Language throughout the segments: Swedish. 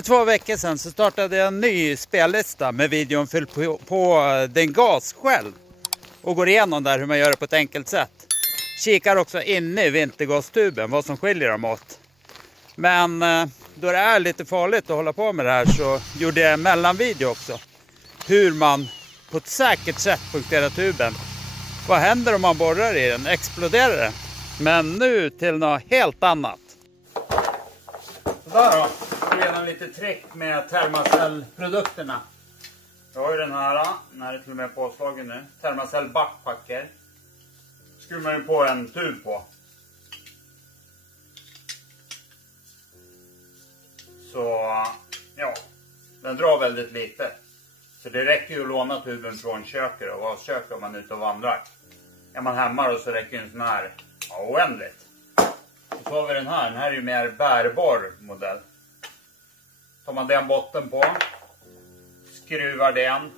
För 2 veckor sedan så startade jag en ny spellista med videon Fyll på den gas själv. Och går igenom där hur man gör det på ett enkelt sätt. Kikar också inne i vintergastuben vad som skiljer dem åt. Men då det är lite farligt att hålla på med det här så gjorde jag en mellanvideo också. Hur man på ett säkert sätt punkterar tuben. Vad händer om man borrar i den? Exploderar den? Men nu till något helt annat. Sådär då. Redan lite trick med Thermacell-produkterna. Jag har ju den här är till och med påslagen nu. Thermacell backpacker. Skruvar man på en tub på. Så ja, den drar väldigt lite. Så det räcker ju att låna tuben från köket och avköket om man är ute och vandrar. Är man hemma då så räcker en sån här oändligt. Så har vi den här är ju mer bärbar modell. Tar man den botten på, skruvar den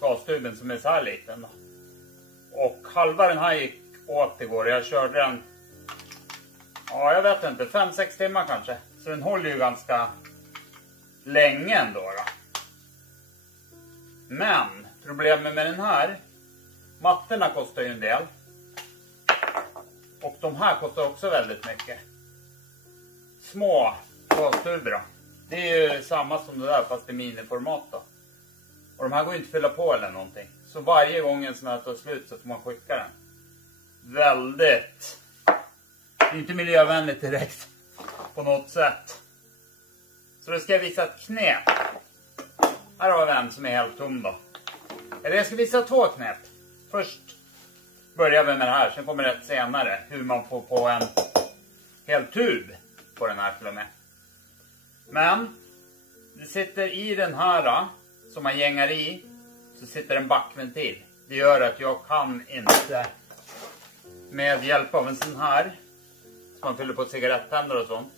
gastuben som är så här liten. Och halva den här gick åt igår. Jag körde den, jag vet inte, 5-6 timmar kanske. Så den håller ju ganska länge ändå då. Men problemet med den här, mattorna kostar ju en del. Och de här kostar också väldigt mycket. Små gastuber då. Det är ju samma som det där fast i miniformat då. Och de här går inte att fylla på eller någonting. Så varje gång en sån här tar slut så får man skicka den. Väldigt. Det är inte miljövänligt direkt. På något sätt. Så då ska jag visa ett knep. Här har vi en som är helt tom då. Eller jag ska visa 2 knep. Först börjar vi med det här. Sen kommer det senare. Hur man får på en hel tub på den här till och med. Men det sitter i den här som man gängar i. Så sitter en backventil. Det gör att jag kan inte med hjälp av en sån här som man fyller på cigarettänder och sånt.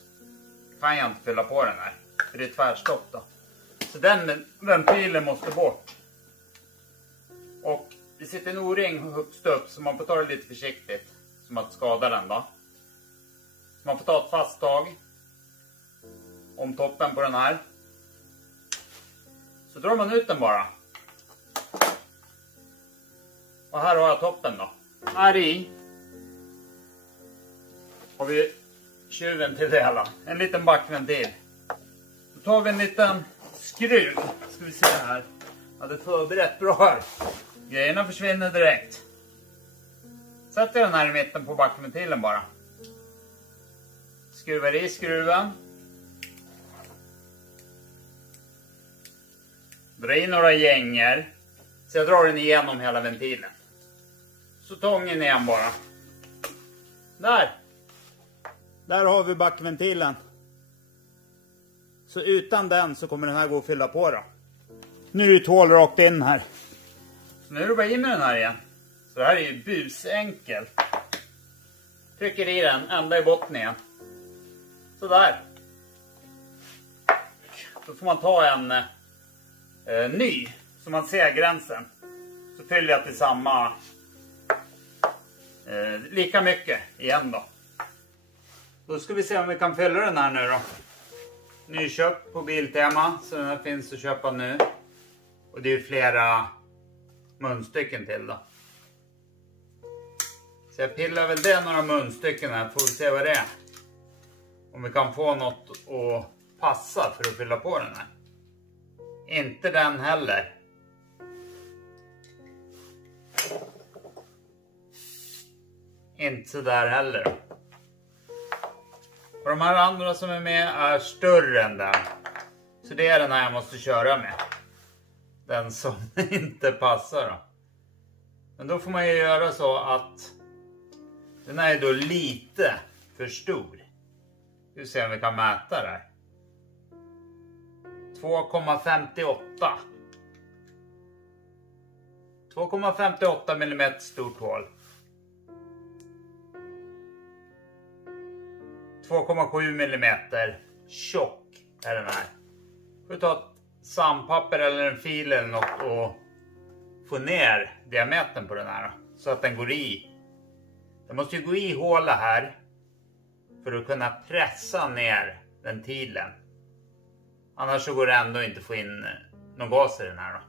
Kan jag inte fylla på den här. För det är tvärstopp då. Så den ventilen måste bort. Och det sitter en O-ring högst upp så man får ta det lite försiktigt. Som att skada den då. Så man får ta ett fast tag om toppen på den här. Så drar man ut den bara. Och här har jag toppen då. Här i har vi tjuven till det hela. En liten backventil. Då tar vi en liten skruv. Ska vi se här. Jag hade förberett bra här. Grejerna försvinner direkt. Sätter den här i mitten på backventilen bara. Skruvar i skruven. Drar in några gänger. Så jag drar den igenom hela ventilen. Så tången igen bara. Där har vi backventilen. Så utan den så kommer den här gå att fylla på då. Nu är det ett hål rakt in här. Så nu är det bara in med den här igen. Så det här är ju busenkelt. Trycker i den ända i botten igen. Så där. Då får man ta en ny. Så man ser gränsen. Så fyller jag till samma. Lika mycket igen då. Då ska vi se om vi kan fylla den här nu då. Nyköp på Biltema. Så den här finns att köpa nu. Och det är flera munstycken till då. Så jag pillar väl det några munstycken här. Får vi se vad det är. Om vi kan få något att passa för att fylla på den här. Inte den heller. Inte så där heller. Och de här andra som är med är större än den. Så det är den här jag måste köra med. Den som inte passar då. Men då får man ju göra så att den här är då lite för stor. Vi ser om vi kan mäta där. 2,58. 2,58 mm stort hål. 2,7 mm tjock är den här. Får ta ett sandpapper eller en fil eller något och få ner diametern på den här. Så att den går i. Den måste ju gå i håla här för att kunna pressa ner ventilen. Annars så går det ändå inte att få in någon gas i den här då.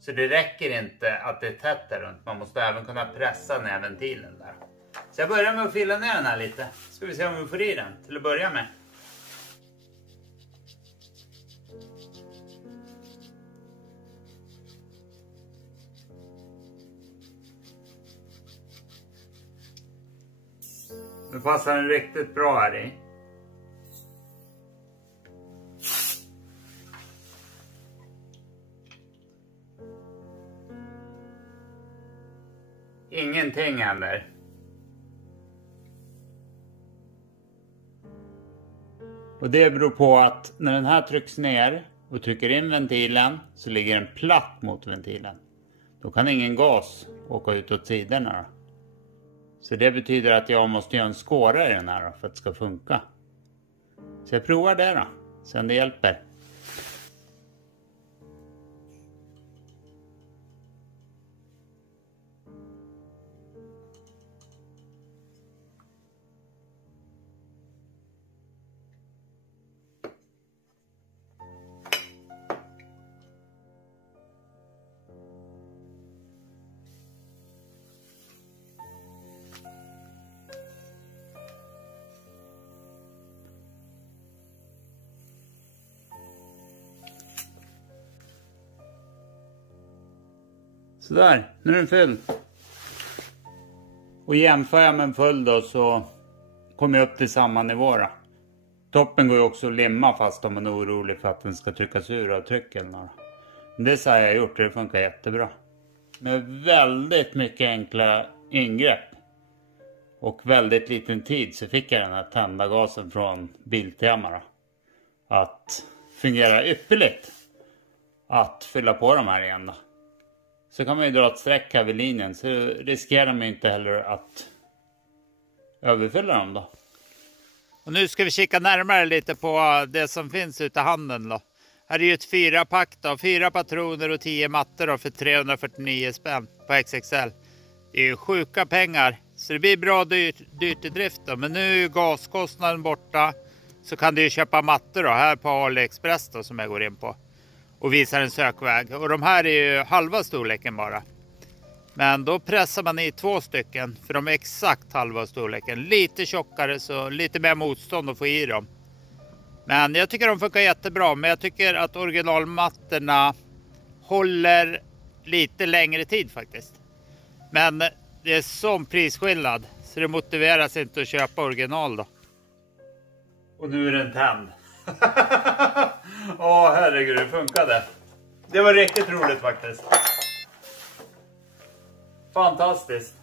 Så det räcker inte att det är tätt där runt. Man måste även kunna pressa ner ventilen där. Så jag börjar med att fylla ner den här lite. Ska vi se om vi får i den till att börja med. Nu passar den riktigt bra här i. Ingenting händer. Och det beror på att när den här trycks ner och trycker in ventilen så ligger den platt mot ventilen. Då kan ingen gas åka ut åt sidorna då. Så det betyder att jag måste göra en skåra i den här då för att det ska funka. Så jag provar det då. Sen det hjälper. Sådär, nu är den fylld. Och jämför jag med en full då så kommer jag upp till samma nivå då. Toppen går ju också att limma fast om man är orolig för att den ska tryckas ur av tryckeln. Det så har jag gjort och det funkar jättebra. Med väldigt mycket enkla ingrepp. Och väldigt liten tid så fick jag den här tända gasen från Biltema då. Att fungera ypperligt. Att fylla på de här igen då. Så kan man ju dra ett streck här vid linjen så riskerar man inte heller att överfylla dem då. Och nu ska vi kika närmare lite på det som finns ute i handeln då. Här är ju ett 4-pack då, 4 patroner och 10 mattor då för 349 spänn på XXL. Det är ju sjuka pengar så det blir bra dyrt i drift då. Men nu är ju gaskostnaden borta så kan du ju köpa mattor då här på AliExpress då som jag går in på. Och visar en sökväg. Och de här är ju halva storleken bara. Men då pressar man i 2 stycken. För de är exakt halva storleken. Lite tjockare så lite mer motstånd att få i dem. Men jag tycker de funkar jättebra. Men jag tycker att originalmattorna håller lite längre tid faktiskt. Men det är sån prisskillnad. Så det motiveras inte att köpa original då. Och nu är den tänd. Åh herregud, det funkade. Det var riktigt roligt faktiskt. Fantastiskt.